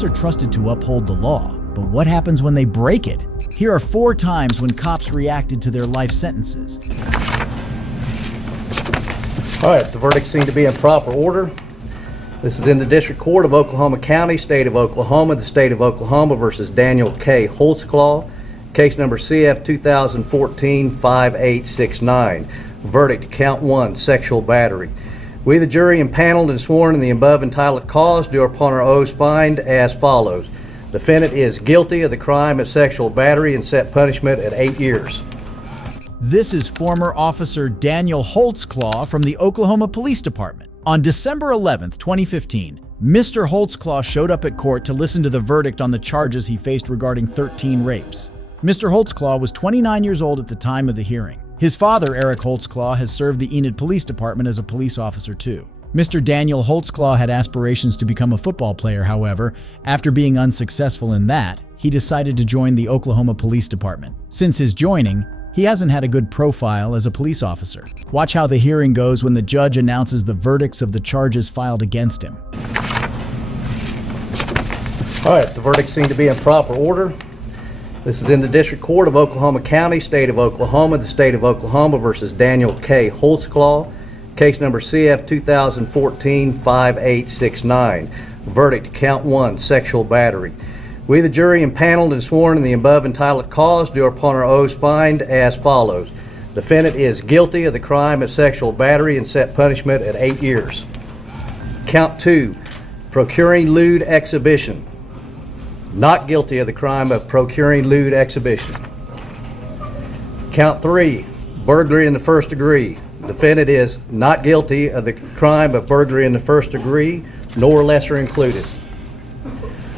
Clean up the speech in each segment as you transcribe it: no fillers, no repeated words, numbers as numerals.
Cops are trusted to uphold the law, but what happens when they break it? Here are 4 times when cops reacted to their life sentences. All right, the verdicts seem to be in proper order. This is in the District Court of Oklahoma County, State of Oklahoma, the State of Oklahoma versus Daniel K. Holtzclaw, case number CF 2014-5869. Verdict, count 1, sexual battery. We, the jury, impaneled and sworn in the above entitled cause, do upon our oaths find as follows. Defendant is guilty of the crime of sexual battery and set punishment at 8 years. This is former Officer Daniel Holtzclaw from the Oklahoma Police Department. On December 11th, 2015, Mr. Holtzclaw showed up at court to listen to the verdict on the charges he faced regarding 13 rapes. Mr. Holtzclaw was 29 years old at the time of the hearing. His father, Eric Holtzclaw, has served the Enid Police Department as a police officer too. Mr. Daniel Holtzclaw had aspirations to become a football player, however. After being unsuccessful in that, he decided to join the Oklahoma Police Department. Since his joining, he hasn't had a good profile as a police officer. Watch how the hearing goes when the judge announces the verdicts of the charges filed against him. All right, the verdicts seem to be in proper order. This is in the District Court of Oklahoma County, State of Oklahoma, the State of Oklahoma versus Daniel K. Holtzclaw, case number CF 2014-5869. Verdict, count 1, sexual battery. We, the jury, impaneled and sworn in the above entitled cause, do upon our oaths find as follows. Defendant is guilty of the crime of sexual battery and set punishment at 8 years. Count 2, procuring lewd exhibition. Not guilty of the crime of procuring lewd exhibition. Count 3, burglary in the first degree. Defendant is not guilty of the crime of burglary in the first degree, nor lesser included.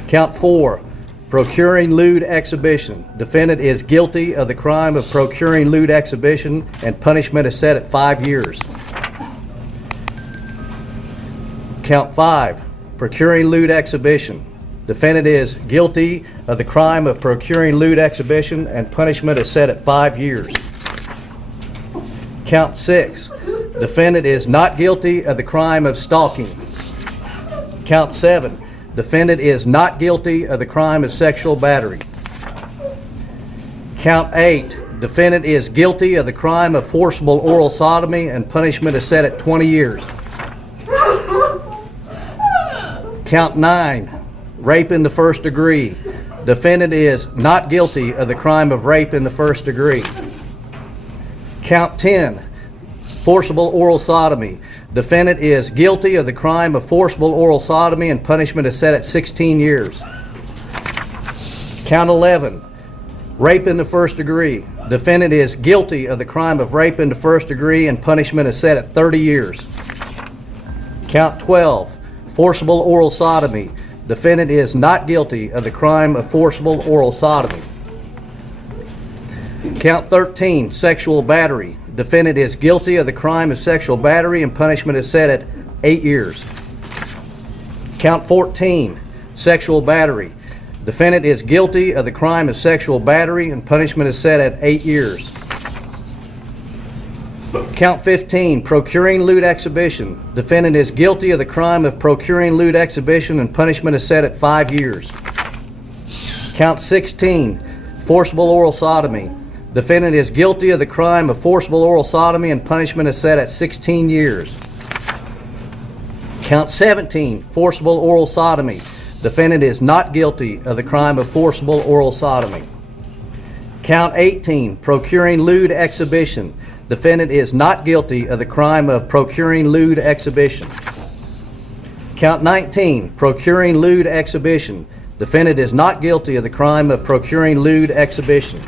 Count 4, procuring lewd exhibition. Defendant is guilty of the crime of procuring lewd exhibition, and punishment is set at 5 years. Count 5, procuring lewd exhibition. Defendant is guilty of the crime of procuring lewd exhibition, and punishment is set at 5 years. Count 6, defendant is not guilty of the crime of stalking. Count 7, defendant is not guilty of the crime of sexual battery. Count 8, defendant is guilty of the crime of forcible oral sodomy, and punishment is set at 20 years. Count 9, rape in the first degree. Defendant is not guilty of the crime of rape in the first degree. Count 10, forcible oral sodomy. Defendant is guilty of the crime of forcible oral sodomy, and punishment is set at 16 years. Count 11, rape in the first degree. Defendant is guilty of the crime of rape in the first degree, and punishment is set at 30 years. Count 12, forcible oral sodomy. Defendant is not guilty of the crime of forcible oral sodomy. Count 13, sexual battery. Defendant is guilty of the crime of sexual battery, and punishment is set at 8 years. Count 14, sexual battery. Defendant is guilty of the crime of sexual battery, and punishment is set at 8 years. Count 15, procuring lewd exhibition. Defendant is guilty of the crime of procuring lewd exhibition, and punishment is set at 5 years. Count 16, forcible oral sodomy. Defendant is guilty of the crime of forcible oral sodomy, and punishment is set at 16 years. Count 17, forcible oral sodomy. Defendant is not guilty of the crime of forcible oral sodomy. Count 18, procuring lewd exhibition. Defendant is not guilty of the crime of procuring lewd exhibition. Count 19, procuring lewd exhibition. Defendant is not guilty of the crime of procuring lewd exhibition.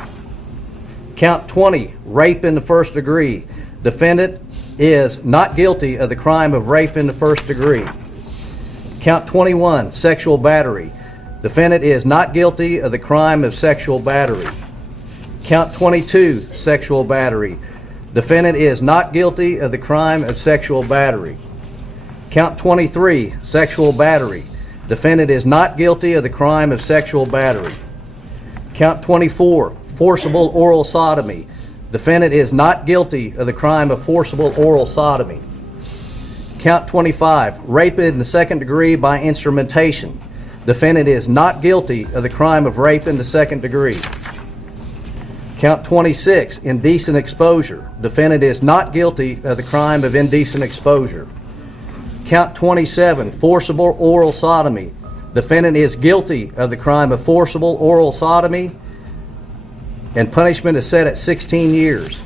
Count 20, rape in the first degree. Defendant is not guilty of the crime of rape in the first degree. Count 21, sexual battery. Defendant is not guilty of the crime of sexual battery. Count 22, sexual battery. Defendant is not guilty of the crime of sexual battery. Count 23, sexual battery. Defendant is not guilty of the crime of sexual battery. Count 24, forcible oral sodomy. Defendant is not guilty of the crime of forcible oral sodomy. Count 25, rape in the second degree by instrumentation. Defendant is not guilty of the crime of rape in the second degree. Count 26, indecent exposure. Defendant is not guilty of the crime of indecent exposure. Count 27, forcible oral sodomy. Defendant is guilty of the crime of forcible oral sodomy, and punishment is set at 16 years.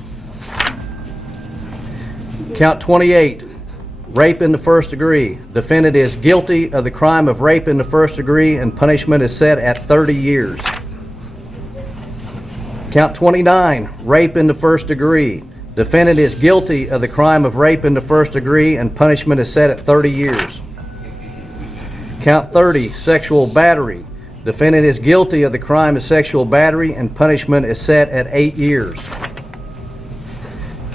Count 28, rape in the first degree. Defendant is guilty of the crime of rape in the first degree, and punishment is set at 30 years. Count 29, rape in the first degree. Defendant is guilty of the crime of rape in the first degree, and punishment is set at 30 years. Count 30, sexual battery. Defendant is guilty of the crime of sexual battery, and punishment is set at 8 years.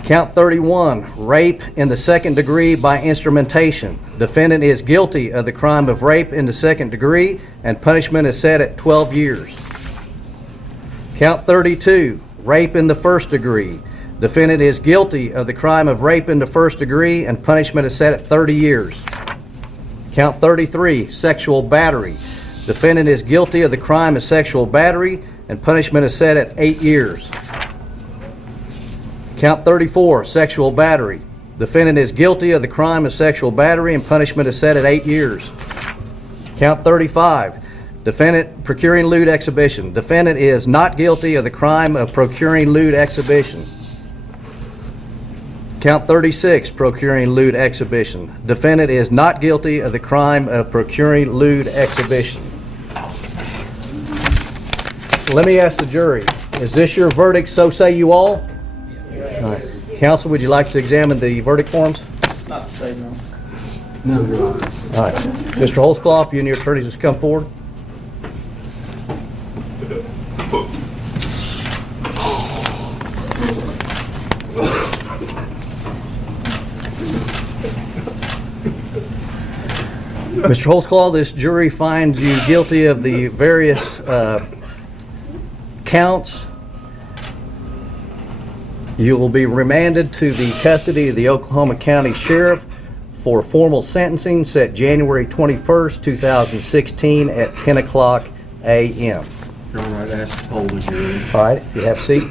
Count 31, rape in the second degree by instrumentation. Defendant is guilty of the crime of rape in the second degree, and punishment is set at 12 years. Count 32, rape in the first degree. Defendant is guilty of the crime of rape in the first degree, and punishment is set at 30 years. Count 33, sexual battery. Defendant is guilty of the crime of sexual battery, and punishment is set at 8 years. Count 34, sexual battery. Defendant is guilty of the crime of sexual battery, and punishment is set at 8 years. Count 35, defendant procuring lewd exhibition. Defendant is not guilty of the crime of procuring lewd exhibition. Count 36, procuring lewd exhibition. Defendant is not guilty of the crime of procuring lewd exhibition. Let me ask the jury, is this your verdict, so say you all? Yes. All right. Counsel, would you like to examine the verdict forms? Not to say no. No, Your Honor. All right. Mr. Holtzclaw, if you and your attorneys just come forward. Mr. Holtzclaw, this jury finds you guilty of the various counts. You will be remanded to the custody of the Oklahoma County Sheriff for formal sentencing set January 21st, 2016 at 10 o'clock a.m. Your Honor, I'd ask to hold the jury. All right, if you have a seat.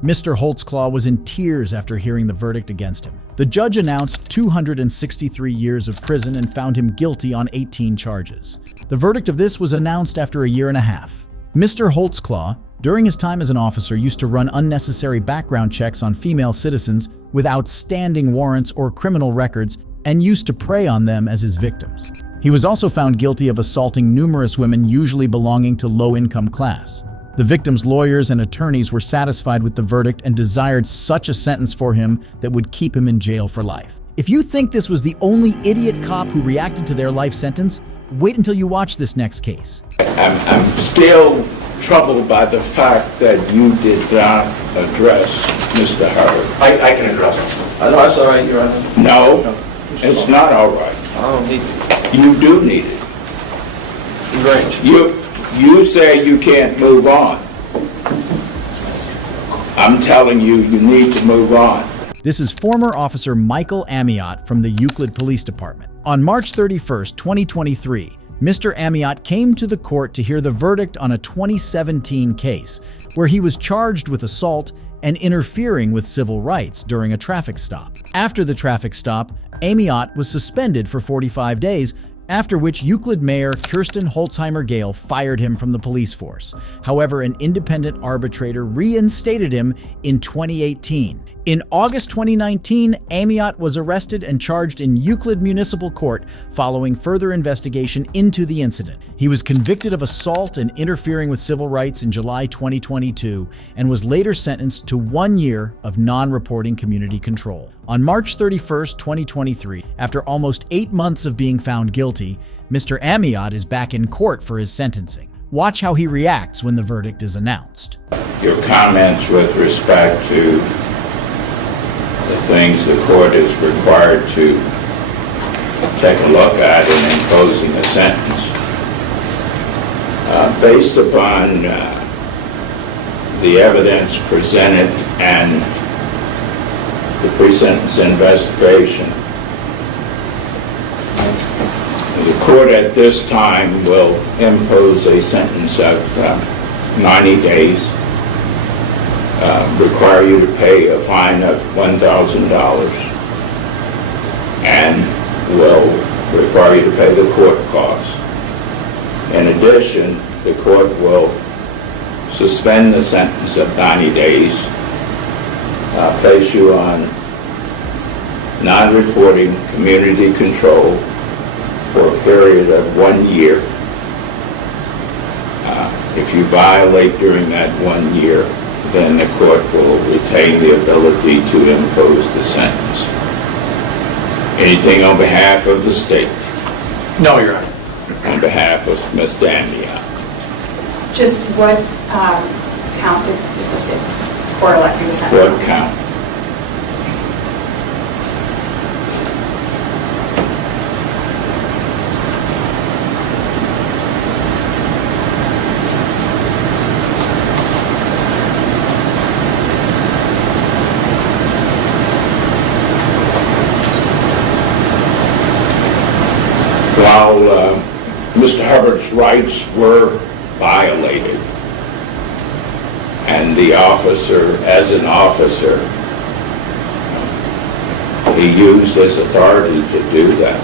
Mr. Holtzclaw was in tears after hearing the verdict against him. The judge announced 263 years of prison and found him guilty on 18 charges. The verdict of this was announced after a year and a half. Mr. Holtzclaw, during his time as an officer, used to run unnecessary background checks on female citizens with outstanding warrants or criminal records and used to prey on them as his victims. He was also found guilty of assaulting numerous women, usually belonging to low-income class. The victims' lawyers and attorneys were satisfied with the verdict and desired such a sentence for him that would keep him in jail for life. If you think this was the only idiot cop who reacted to their life sentence, wait until you watch this next case. I'm still troubled by the fact that you did not address Mr. Hurd. I can address it. No, that's all right, Your Honor. No, it's not all right. I don't need to. You do need it. Range. You say you can't move on. I'm telling you, you need to move on. This is former Officer Michael Amiot from the Euclid Police Department. On March 31st, 2023, Mr. Amiot came to the court to hear the verdict on a 2017 case where he was charged with assault and interfering with civil rights during a traffic stop. After the traffic stop, Amiot was suspended for 45 days, after which Euclid Mayor Kirsten Holtzheimer Gale fired him from the police force. However, an independent arbitrator reinstated him in 2018. In August 2019, Amiot was arrested and charged in Euclid Municipal Court following further investigation into the incident. He was convicted of assault and interfering with civil rights in July 2022 and was later sentenced to 1 year of non-reporting community control. On March 31st, 2023, after almost 8 months of being found guilty, Mr. Amiot is back in court for his sentencing. Watch how he reacts when the verdict is announced. Your comments with respect to the things the court is required to take a look at in imposing a sentence. Based upon the evidence presented and the pre-sentence investigation. The court at this time will impose a sentence of 90 days, require you to pay a fine of $1,000, and will require you to pay the court costs. In addition, the court will suspend the sentence of 90 days, place you on non-reporting community control for a period of 1 year. If you violate during that 1 year, then the court will retain the ability to impose the sentence. Anything on behalf of the state? No, Your Honor. On behalf of Ms. Dandia? Just what count is this court electing the sentence? What count? While Mr. Hubbard's rights were violated, and the officer, as an officer, he used his authority to do that.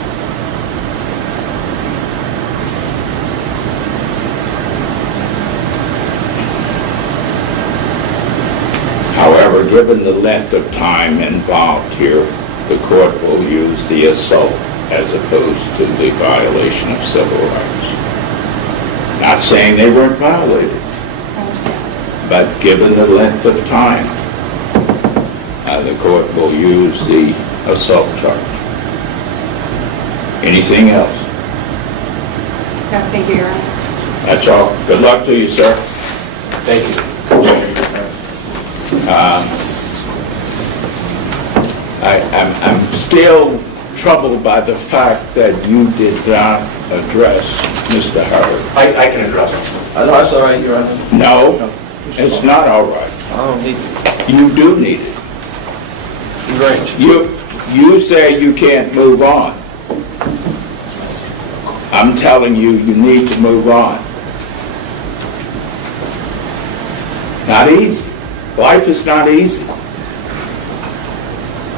However, given the length of time involved here, the court will use the assault as opposed to the violation of civil rights. Not saying they weren't violated, I understand. but given the length of time, the court will use the assault charge. Anything else? No, thank you, Your Honor. That's all. Good luck to you, sir. Thank you. I'm still troubled by the fact that you did not address Mr. Hubbard. I can address it. No, that's all right, Your Honor. No, it's not all right. I don't need to. You do need it. Range. You say you can't move on. I'm telling you, you need to move on. Not easy. Life is not easy.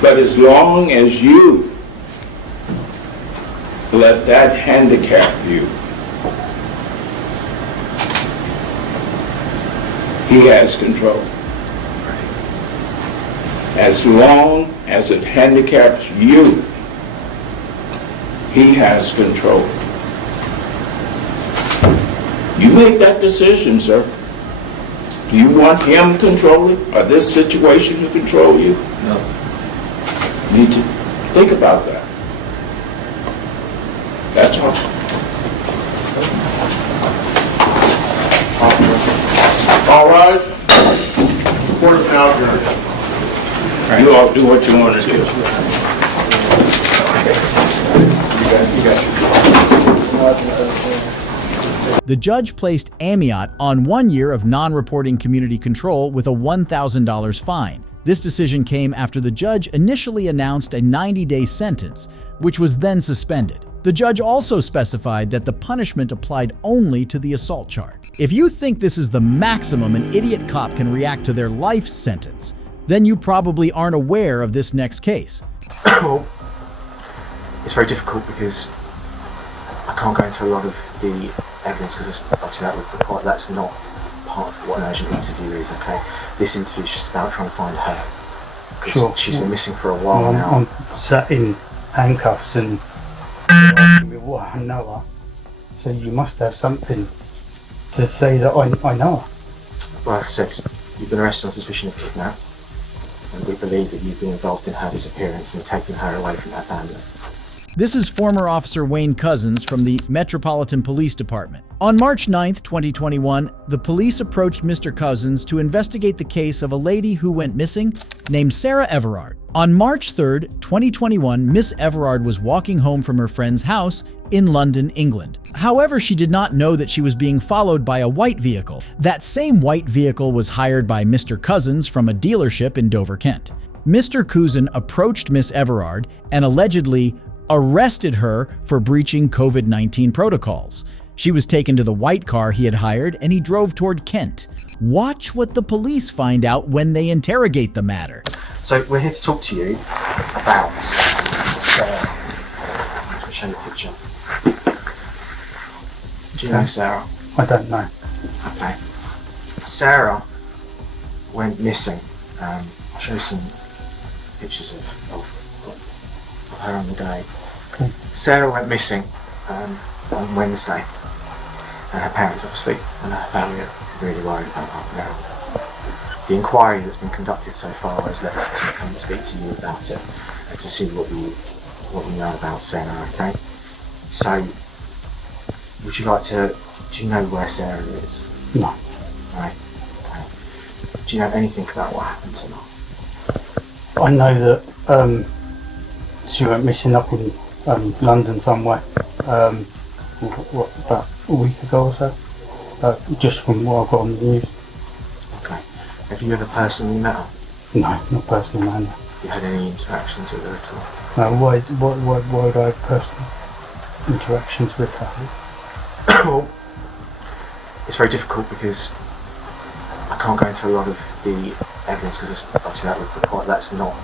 But as long as you let that handicap you, he has control. As long as it handicaps you, he has control. You make that decision, sir. Do you want him controlling, or this situation to control you? No. You need to think about that. That's all. All rise. Court is now adjourned. You all do what you want to do. The judge placed Amiot on 1 year of non-reporting community control with a $1,000 fine. This decision came after the judge initially announced a 90-day sentence, which was then suspended. The judge also specified that the punishment applied only to the assault charge. If you think this is the maximum an idiot cop can react to their life sentence, then you probably aren't aware of this next case. Well, it's very difficult because I can't go into a lot of the evidence because obviously that would require, that's not part of what an urgent interview is, okay? This interview is just about trying to find her. Because Sure. she's been missing for a while now. I'm sat in handcuffs and asking me what I know her. So you must have something to say that I know her. Well, as I said, you've been arrested on suspicion of kidnap. And we believe that you've been involved in her disappearance and taking her away from her family. This is former Officer Wayne Couzens from the Metropolitan Police Department. On March 9, 2021, the police approached Mr. Couzens to investigate the case of a lady who went missing named Sarah Everard. On March 3, 2021, Miss Everard was walking home from her friend's house in London, England. However, she did not know that she was being followed by a white vehicle. That same white vehicle was hired by Mr. Couzens from a dealership in Dover, Kent. Mr. Cousin approached Miss Everard and allegedly arrested her for breaching COVID-19 protocols. She was taken to the white car he had hired and he drove toward Kent. Watch what the police find out when they interrogate the matter. So we're here to talk to you about Sarah. I'm going to show you a picture. Do you know Sarah? I don't know. Okay. Sarah went missing. I'll show you some pictures of her on the day. Okay. Sarah went missing on Wednesday, and her parents obviously and her family are really worried about her now. The inquiry that's been conducted so far has led us to come and speak to you about it and to see what you know about Sarah. Okay. So, would you like to? Do you know where Sarah is? No. Right. Okay. Do you know anything about what happened to her? I know that she went missing up in London somewhere. About a week ago or so. Just from what I got on the news. Okay. Have you ever personally met her? No, not personally, man. Have you had any interactions with her at all? No, why would I have personal interactions with her? Well, it's very difficult because I can't go into a lot of the evidence because obviously that would require, that's not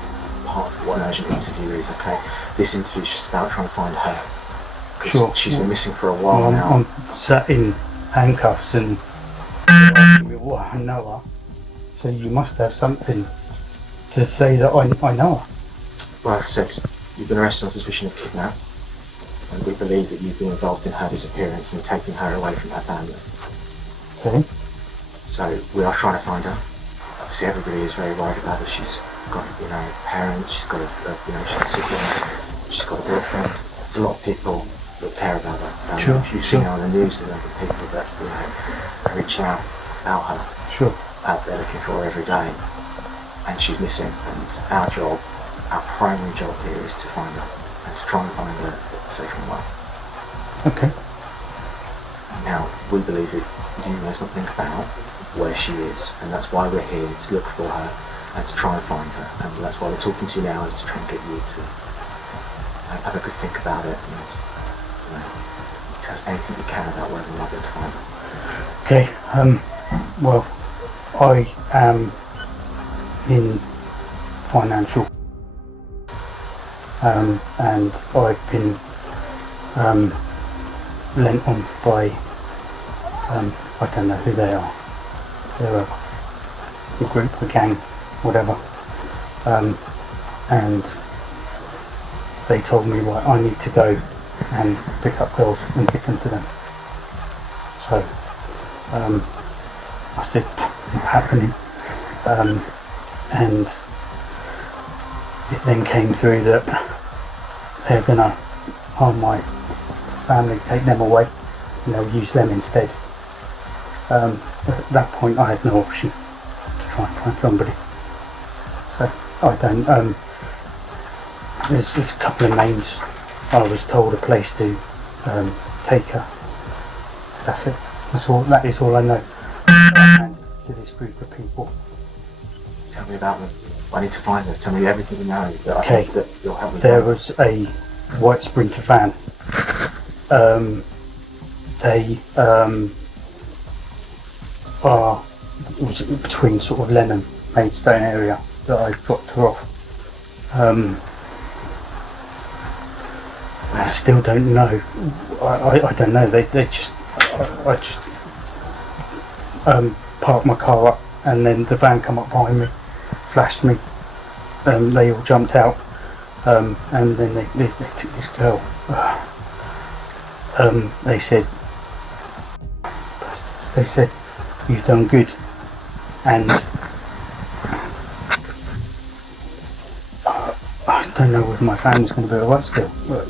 part of what an urgent interview is, okay? This interview is just about trying to find her. Because Sure. she's been missing for a while now. I'm sat in handcuffs and asking me what I know her. So you must have something to say that I know her. Well, as I said, you've been arrested on suspicion of kidnap, and we believe that you've been involved in her disappearance and taking her away from her family. Okay. So we are trying to find her. Obviously, everybody is very worried about her. She's got, parents. She's got, she's got siblings. She's got a boyfriend. There's a lot of people that care about her. Sure. If you've seen her on the news, the number of people that are reaching out about her, Sure. out there looking for her every day, and she's missing. And our job, our primary job here, is to find her and to try and find her safe and well. Okay. Now, we believe that you know something about where she is, and that's why we're here, to look for her and to try and find her. And that's why we're talking to you now, is to try and get you to have a good think about it and tell us anything you can about whether or not you're to find her. Okay. Well, I am in financial, and I've been lent on by I don't know who they are. They're a group, a gang, whatever. And they told me, right, I need to go and pick up girls and give them to them. So I said, not happening. And it then came through that they're gonna harm my family, take them away, and they'll use them instead. At that point I had no option to try and find somebody. So I don't, there's a couple of names. I was told a place to take her. That's it. That is all I know. And to this group of people. Tell me about them. I need to find her. Tell me everything you know that I hope that you'll help me There find. was a white Sprinter van. They it was between sort of Lenham, Maidstone area that I dropped her off. I still don't know. I don't know. They just I just parked my car up, and then the van come up behind me, flashed me. They all jumped out, and then they took this girl. They said, you've done good, and I don't know whether my family's going to be alright still. But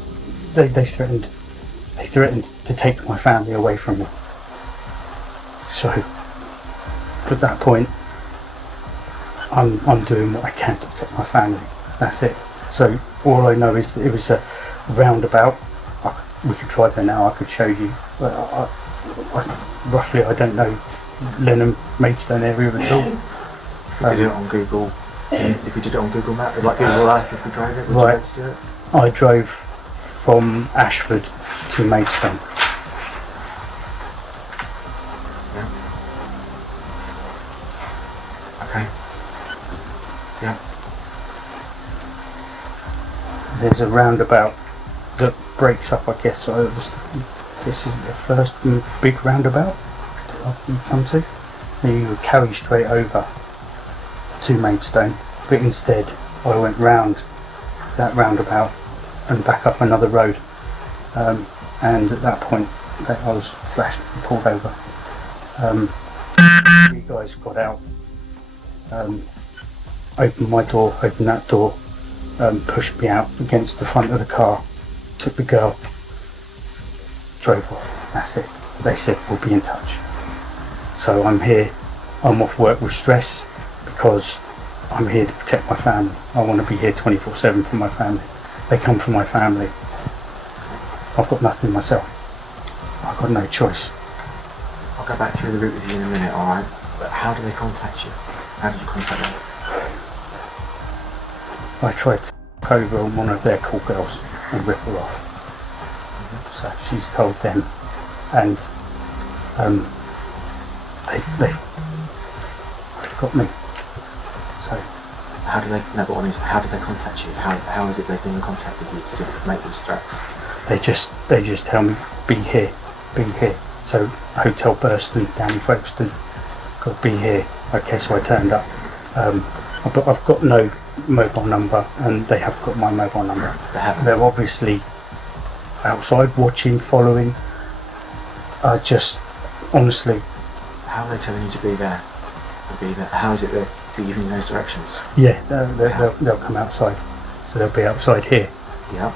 they threatened to take my family away from me. So at that point, I'm doing what I can to protect my family. That's it. So all I know is that it was a roundabout. We could drive there now. I could show you. But roughly, I don't know Lenham, Maidstone area at all. You did it on Google If we did it on Google Maps, like Google Earth, if we drove it, would Right. you be able to do it? I drove from Ashford to Maidstone. Yeah. Okay. Yeah. There's a roundabout that breaks up, I guess. So this is the first big roundabout that you come to. And you would carry straight over to Maidstone, but instead I went round that roundabout and back up another road. And at that point, I was flashed and pulled over. You guys got out, opened my door, opened that door, pushed me out against the front of the car, took the girl, drove off. That's it. They said we'll be in touch. So I'm here. I'm off work with stress because I'm here to protect my family. I want to be here 24/7 for my family. They come from my family. I've got nothing myself. I've got no choice. I'll go back through the route with you in a minute, alright? But how do they contact you? How did you contact them? I tried to take over on one of their call girls and rip her off. So she's told them, and they've got me. So How do they, no, but how do they contact you? How is it they've been in contact with you to make these threats? they just tell me, be here. So Hotel Burston down in Folkestone, got to be here. Okay, so I turned up. But I've got no mobile number, and they have got my mobile number. They haven't. They're obviously outside watching, following. I just, honestly, How are they telling you to be there? How is it they're giving you those directions? yeah, they'll come outside. So they'll be outside here, Yeah.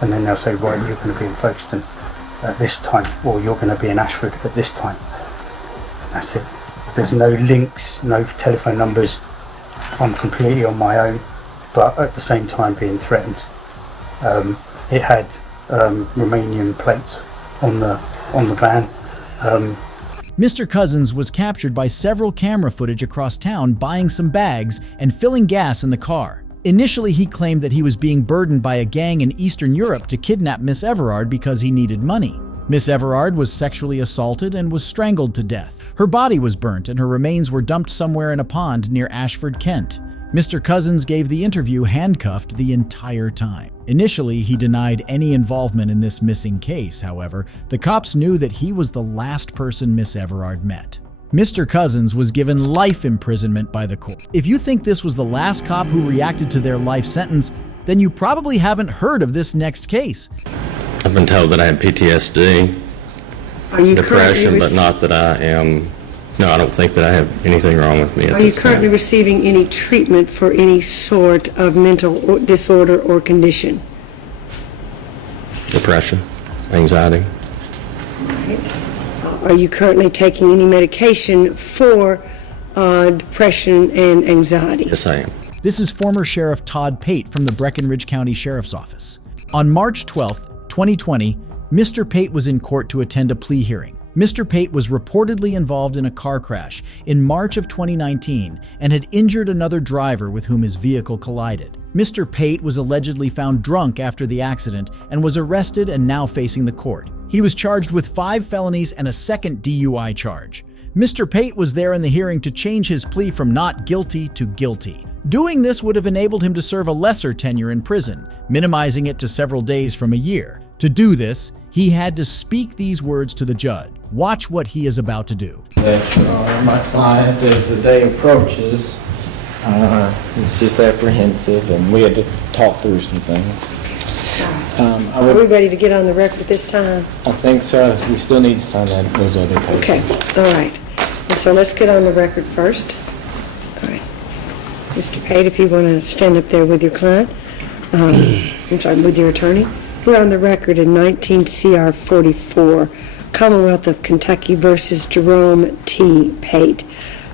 and then they'll say, right, you're going to be in Folkestone at this time, or you're going to be in Ashford at this time. That's it. There's no links, no telephone numbers. I'm completely on my own, but at the same time being threatened. It had Romanian plates on the van. Mr. Cousins was captured by several camera footage across town buying some bags and filling gas in the car. Initially, he claimed that he was being burdened by a gang in Eastern Europe to kidnap Miss Everard because he needed money. Miss Everard was sexually assaulted and was strangled to death. Her body was burnt and her remains were dumped somewhere in a pond near Ashford, Kent. Mr. Cousins gave the interview handcuffed the entire time. Initially, he denied any involvement in this missing case. However, the cops knew that he was the last person Miss Everard met. Mr. Cousins was given life imprisonment by the court. If you think this was the last cop who reacted to their life sentence, then you probably haven't heard of this next case. I've been told that I have PTSD, depression, but not that I am. No, I don't think that I have anything wrong with me at Are you this currently time. receiving any treatment for any sort of mental disorder or condition? Depression, anxiety. Are you currently taking any medication for depression and anxiety? Yes, I am. This is former Sheriff Todd Pate from the Breckinridge County Sheriff's Office. On March 12, 2020, Mr. Pate was in court to attend a plea hearing. Mr. Pate was reportedly involved in a car crash in March of 2019 and had injured another driver with whom his vehicle collided. Mr. Pate was allegedly found drunk after the accident and was arrested and now facing the court. He was charged with 5 felonies and a second DUI charge. Mr. Pate was there in the hearing to change his plea from not guilty to guilty. Doing this would have enabled him to serve a lesser tenure in prison, minimizing it to several days from a year. To do this, he had to speak these words to the judge. Watch what he is about to do. That my client, as the day approaches, is just apprehensive, and we had to talk through some things. Are we ready to get on the record this time? I think so. We still need to sign those other papers. Okay, all right. And so let's get on the record first. All right. Mr. Pate, if you want to stand up there with your client, I'm sorry, with your attorney. We're on the record in 19 CR 44, Commonwealth of Kentucky versus Jerome T. Pate.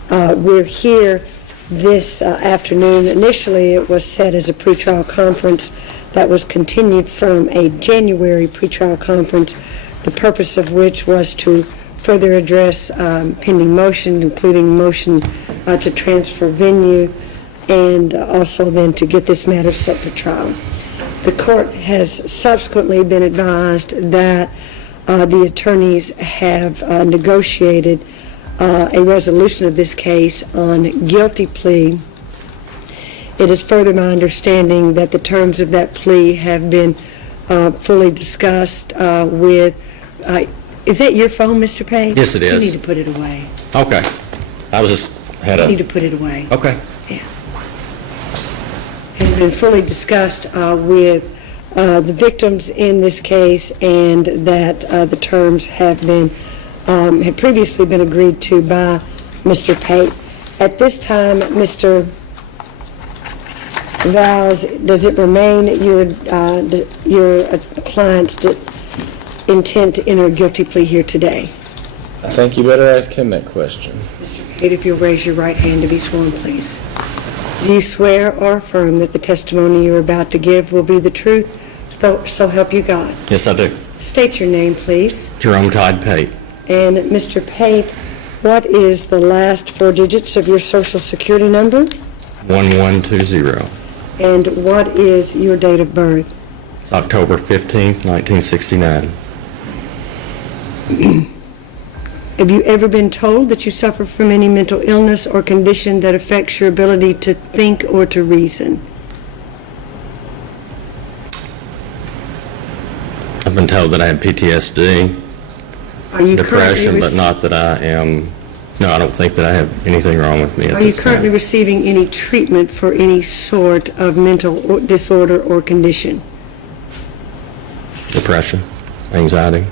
We're here this afternoon. Initially, it was set as a pretrial conference that was continued from a January pretrial conference, the purpose of which was to further address pending motions, including motion to transfer venue and also then to get this matter set for trial. The court has subsequently been advised that the attorneys have negotiated a resolution of this case on guilty plea. It is further my understanding that the terms of that plea have been fully discussed with, is that your phone, Mr. Page? Yes, it is. You need to put it away. Okay. I was just, You need to put it away. Okay. Yeah. Has been fully discussed with the victims in this case, and that the terms have been, had previously been agreed to by Mr. Pate. At this time, Mr. Vowles, does it remain your client's intent to enter a guilty plea here today? I think you better ask him that question. Mr. Pate, if you'll raise your right hand to be sworn, please. Do you swear or affirm that the testimony you're about to give will be the truth, so help you God? Yes, I do. State your name, please. Jerome Todd Pate. And Mr. Pate, what is the last 4 digits of your Social Security number? 1120. And what is your date of birth? It's October 15th, 1969. Have you ever been told that you suffer from any mental illness or condition that affects your ability to think or to reason? I've been told that I have PTSD, Are you depression, currently but not that I am, no, I don't think that I have anything wrong with me at Are you this currently time. receiving any treatment for any sort of mental disorder or condition? Depression, anxiety.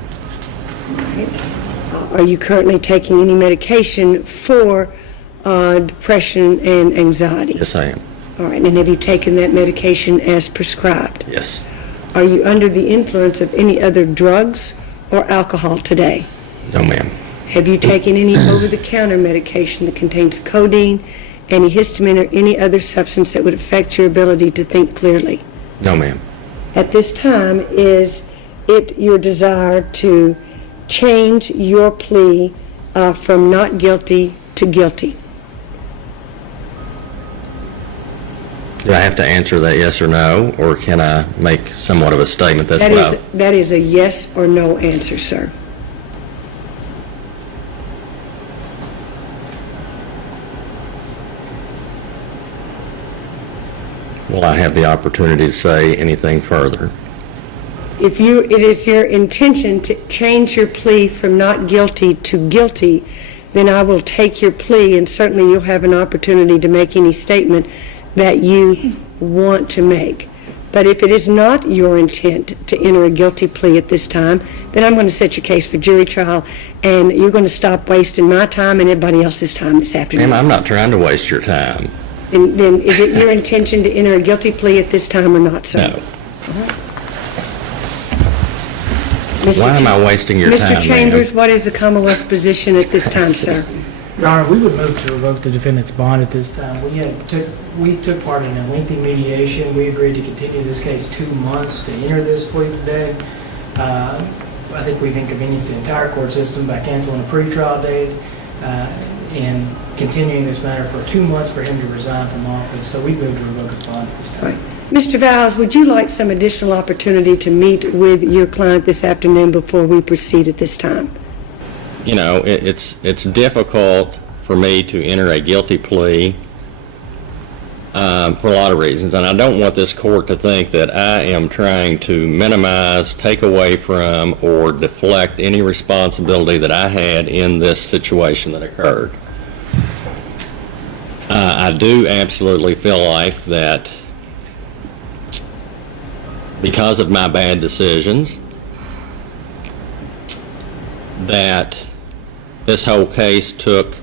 Are you currently taking any medication for depression and anxiety? Yes, I am. All right, and have you taken that medication as prescribed? Yes. Are you under the influence of any other drugs or alcohol today? No, ma'am. Have you taken any over-the-counter medication that contains codeine, antihistamine, or any other substance that would affect your ability to think clearly? No, ma'am. At this time, is it your desire to change your plea from not guilty to guilty? Do I have to answer that yes or no, or can I make somewhat of a statement? That's That is a yes or no answer, sir. Will I have the opportunity to say anything further? If it is your intention to change your plea from not guilty to guilty, then I will take your plea, and certainly you'll have an opportunity to make any statement that you want to make. But if it is not your intent to enter a guilty plea at this time, then I'm going to set your case for jury trial, and you're going to stop wasting my time and everybody else's time this afternoon. Ma'am, I'm not trying to waste your time. Then is it your intention to enter a guilty plea at this time or not, sir? No. Why am I wasting your time, Mr. ma'am? Chambers, what is the Commonwealth's position at this time, sir? Your Honor, we would move to revoke the defendant's bond at this time. We took part in a lengthy mediation. We agreed to continue this case 2 months to enter this plea today. I think we inconvenienced the entire court system by canceling a pretrial date and continuing this matter for 2 months for him to resign from office. So we moved to revoke his bond at this time. Mr. Vowles, would you like some additional opportunity to meet with your client this afternoon before we proceed at this time? You know, it's difficult for me to enter a guilty plea for a lot of reasons, and I don't want this court to think that I am trying to minimize, take away from, or deflect any responsibility that I had in this situation that occurred. I do absolutely feel like that because of my bad decisions, that this whole case took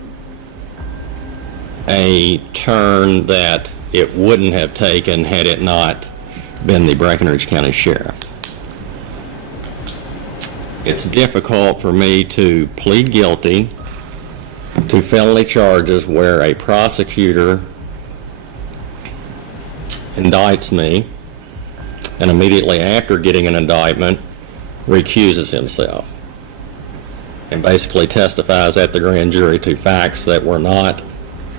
a turn that it wouldn't have taken had it not been the Breckinridge County Sheriff. It's difficult for me to plead guilty to felony charges where a prosecutor indicts me and immediately after getting an indictment recuses himself and basically testifies at the grand jury to facts that were not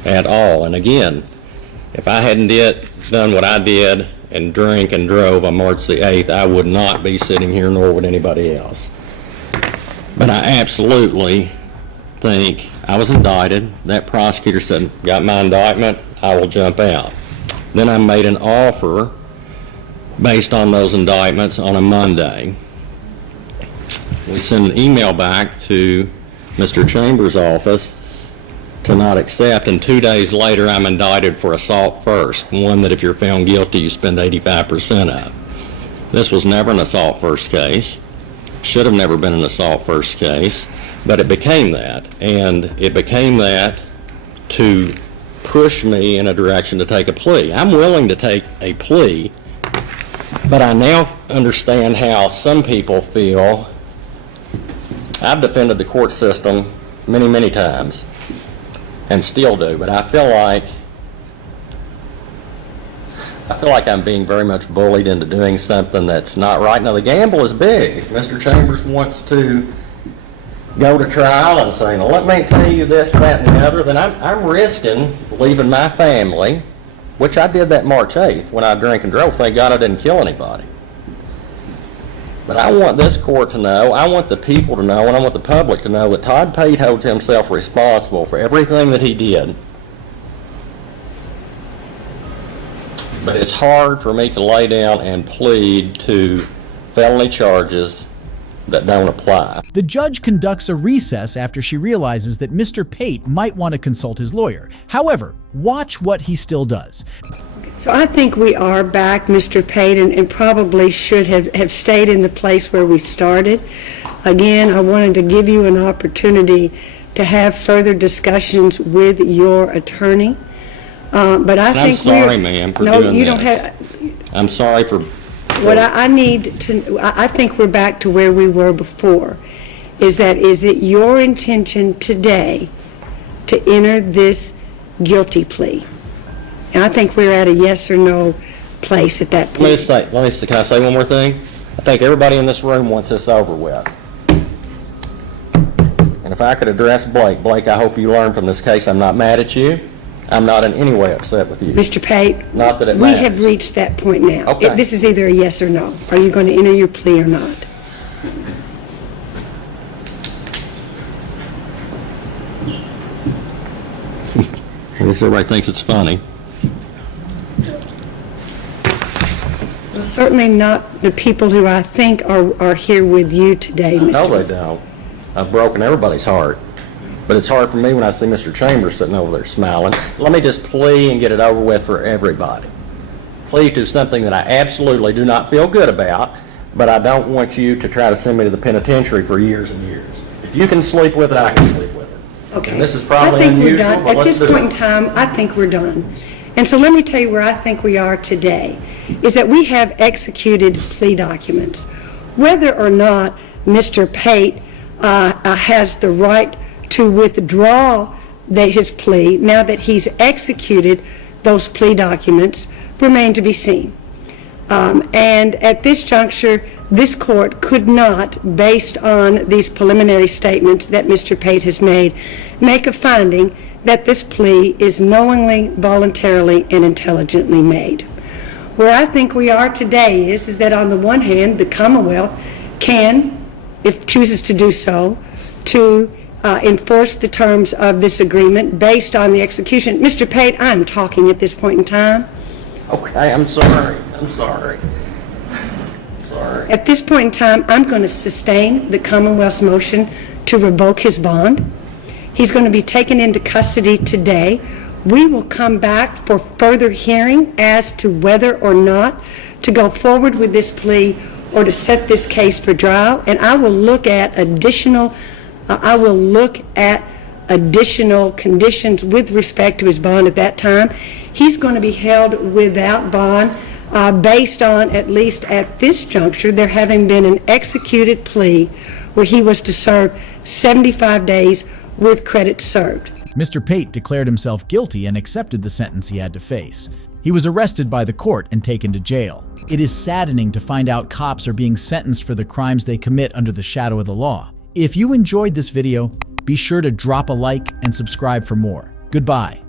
at all. And again, If I hadn't done what I did and drank and drove on March the 8th, I would not be sitting here, nor would anybody else. But I absolutely think I was indicted. That prosecutor said, got my indictment, I will jump out. Then I made an offer based on those indictments on a Monday. We sent an email back to Mr. Chambers' office to not accept, and 2 days later I'm indicted for assault first, one that if you're found guilty you spend 85% of. This was never an assault first case, should have never been an assault first case, but it became that, and it became that to push me in a direction to take a plea. I'm willing to take a plea, but I now understand how some people feel. I've defended the court system many, many times, and still do, but I feel like I'm being very much bullied into doing something that's not right. Now, the gamble is big. Mr. Chambers wants to go to trial and say, now let me tell you this, that, and the other, then I'm risking leaving my family, which I did that March 8th when I drank and drove. Thank God I didn't kill anybody. But I want this court to know, I want the people to know, and I want the public to know that Todd Pate holds himself responsible for everything that he did. But it's hard for me to lay down and plead to felony charges that don't apply. The judge conducts a recess after she realizes that Mr. Pate might want to consult his lawyer. However, watch what he still does. So I think we are back, Mr. Pate, and probably should have stayed in the place where we started. Again, I wanted to give you an opportunity to have further discussions with your attorney. But I think I'm sorry, ma'am, for doing you don't this. have. I'm sorry for. What I need to, I think we're back to where we were before. Is it your intention today to enter this guilty plea? And I think we're at a yes or no place at that point. Can I say one more thing? I think everybody in this room wants this over with. And if I could address Blake, I hope you learn from this case I'm not mad at you. I'm not in any way upset with you. Mr. Pate, not that it we matters. have reached that point now. Okay. This is either a yes or no. Are you going to enter your plea or not? I guess everybody thinks it's funny. Well, certainly not the people who I think are here with you today, Mr. No, they don't. I've broken everybody's heart. But it's hard for me when I see Mr. Chambers sitting over there smiling. Let me just plea and get it over with for everybody. Plea to something that I absolutely do not feel good about, but I don't want you to try to send me to the penitentiary for years and years. If you can sleep with it, I can sleep with it. Okay. And this is probably I think unusual, we're done. but At let's this do point in it. time, I think we're done. And so let me tell you where I think we are today, is that we have executed plea documents. Whether or not Mr. Pate has the right to withdraw his plea now that he's executed those plea documents remain to be seen. And at this juncture, this court could not, based on these preliminary statements that Mr. Pate has made, make a finding that this plea is knowingly, voluntarily, and intelligently made. Where I think we are today is that on the one hand, the Commonwealth can, if chooses to do so, to enforce the terms of this agreement based on the execution. Mr. Pate, I'm talking at this point in time. Okay, I'm sorry. Sorry. At this point in time, I'm going to sustain the Commonwealth's motion to revoke his bond. He's going to be taken into custody today. We will come back for further hearing as to whether or not to go forward with this plea or to set this case for trial, and I will look at additional conditions with respect to his bond at that time. He's going to be held without bond based on, at least at this juncture, there having been an executed plea where he was to serve 75 days with credit served. Mr. Pate declared himself guilty and accepted the sentence he had to face. He was arrested by the court and taken to jail. It is saddening to find out cops are being sentenced for the crimes they commit under the shadow of the law. If you enjoyed this video, be sure to drop a like and subscribe for more. Goodbye.